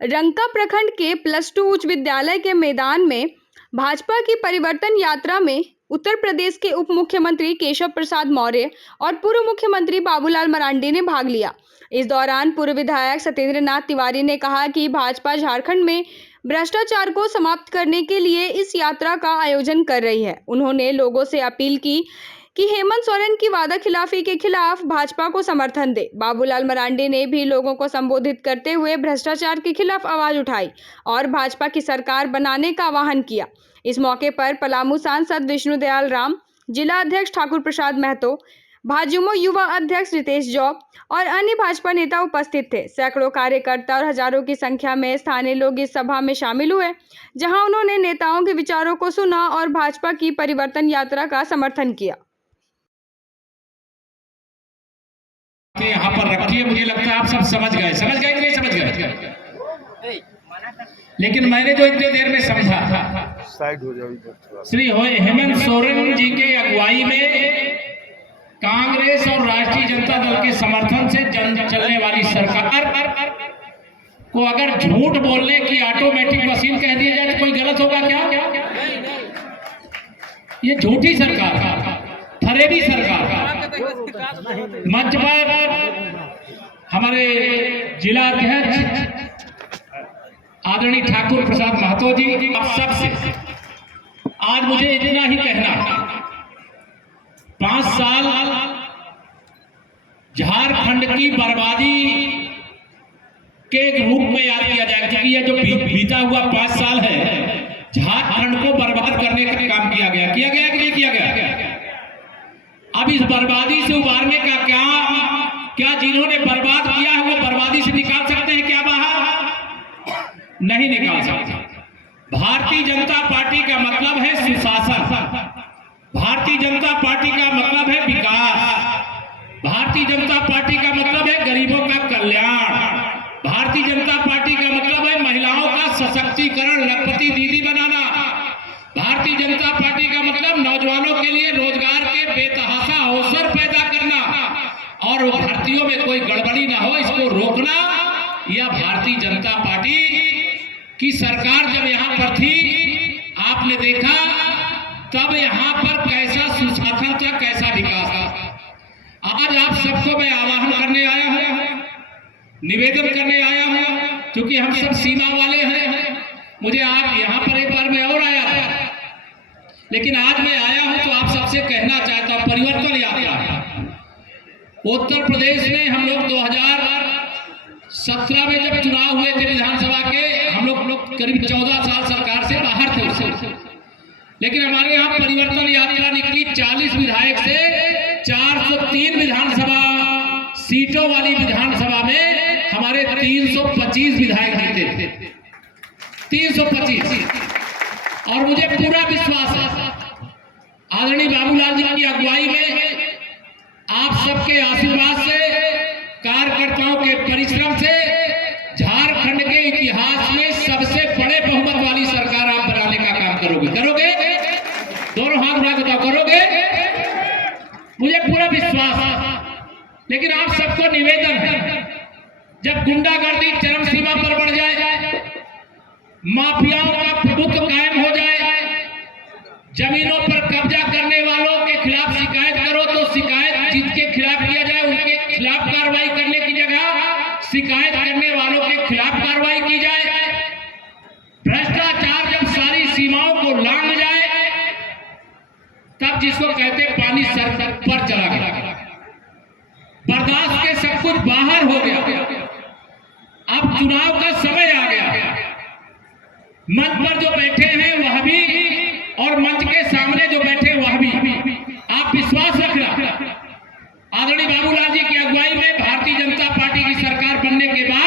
रंका प्रखंड के +2 उच्च विद्यालय के मैदान में भाजपा की परिवर्तन यात्रा में उत्तर प्रदेश के उप मुख्यमंत्री केशव प्रसाद मौर्य और पूर्व मुख्यमंत्री बाबूलाल मरांडी ने भाग लिया। इस दौरान पूर्व विधायक सत्येंद्र नाथ तिवारी ने कहा कि भाजपा झारखंड में भ्रष्टाचार को समाप्त करने के लिए इस यात्रा का आयोजन कर रही है। उन्होंने लोगों से अपील की कि हेमंत सोरेन की वादा खिलाफी के खिलाफ भाजपा को समर्थन दे। बाबूलाल मरांडी ने भी लोगों को संबोधित करते हुए भ्रष्टाचार के खिलाफ आवाज उठाई और भाजपा की सरकार बनाने का आह्वान किया। इस मौके पर पलामू सांसद विष्णुदयाल राम, जिला अध्यक्ष ठाकुर प्रसाद महतो, भाजयुमो युवा अध्यक्ष रितेश जौब और अन्य भाजपा नेता उपस्थित थे। सैकड़ों कार्यकर्ता और हजारों की संख्या में स्थानीय लोग इस सभा में शामिल हुए, जहां उन्होंने नेताओं के विचारों को सुना और भाजपा की परिवर्तन यात्रा का समर्थन किया। यहाँ पर रखिए, मुझे लगता है आप सब समझ गए कि नहीं समझ गए, लेकिन मैंने जो इतने देर में समझा साइड हो जाए। श्री हेमंत सोरेन जी के अगुवाई में कांग्रेस और राष्ट्रीय जनता दल के समर्थन से चलने वाली सरकार को अगर झूठ बोलने की ऑटोमेटिक मशीन कह दिया जाए तो कोई गलत होगा क्या? ये झूठी सरकार, फरेबी सरकार। मंच पर हमारे जिला अध्यक्ष आदरणीय ठाकुर प्रसाद महतो जी, आप सबसे आज मुझे इतना ही कहना है, 5 साल झारखंड की बर्बादी के रूप में याद किया जाएगा, क्योंकि यह जो बीता हुआ 5 साल है झारखंड को बर्बाद करने का काम किया गया कि नहीं किया गया? अब इस बर्बादी से उबारने का क्या जिन्होंने बर्बाद किया है वो बर्बादी से निकाल सकते हैं क्या बाहर? नहीं निकाल सकते। भारतीय जनता पार्टी का मतलब है सुशासन, भारतीय जनता पार्टी का मतलब है विकास, भारतीय जनता पार्टी का मतलब है गरीबों का कल्याण, भारतीय जनता पार्टी का मतलब है महिलाओं का सशक्तिकरण, लखपति दीदी बनाना, भारतीय जनता पार्टी का मतलब नौजवानों के लिए रोजगार के बेतहाशा अवसर पैदा करना और भर्तियों में कोई गड़बड़ी ना हो इसको रोकना। यह भारतीय जनता पार्टी की सरकार जब यहाँ पर थी आपने देखा तब यहाँ पर कैसा सुशासन था, कैसा विकास था। आज आप सबको मैं आह्वान करने आया हूँ, निवेदन करने आया हूँ, क्योंकि हम सब सीमा वाले हैं। मुझे आप यहाँ पर एक बार मैं और आया था, लेकिन आज मैं आया हूँ तो आप सबसे कहना चाहता हूँ परिवर्तन यात्रा उत्तर प्रदेश में हम लोग 2017 में जब चुनाव हुए थे विधानसभा के, हम लोग करीब 14 साल सरकार से बाहर थे उससे, लेकिन हमारे यहाँ परिवर्तन यात्रा निकली 40 विधायक से 403 विधानसभा सीटों वाली विधानसभा में हमारे 325 विधायक जीते थे, 325। और मुझे पूरा विश्वास है आदरणीय बाबूलाल जी की अगुवाई में, आप सबके आशीर्वाद से, कार्यकर्ताओं के परिश्रम से झारखंड के इतिहास में सबसे बड़े बहुमत वाली सरकार आप बनाने का काम करोगे? दोनों हाथ उठा के बताओ, करोगे? मुझे पूरा विश्वास है। लेकिन आप सबको निवेदन है, जब गुंडागर्दी चरम सीमा पर बढ़ जाए, माफियाओं का प्रभुत्व कायम हो जाए, जमीनों पर कब्जा करने वालों के खिलाफ शिकायत करो तो शिकायत जिसके खिलाफ किया जाए उनके खिलाफ कार्रवाई करने की जगह शिकायत करने वालों के खिलाफ कार्रवाई की जाए। भ्रष्टाचार जब सारी सीमाओं को लांघ जाए तब जिसको कहते पानी सर पर चला गया, बर्दाश्त के सब कुछ बाहर हो गया, अब चुनाव का समय आ गया। मंच पर जो बैठे हैं वह भी और मंच के सामने जो बैठे वह भी, आप विश्वास रखना आदरणीय बाबूलाल जी की अगुवाई में भारतीय जनता पार्टी की सरकार बनने के बाद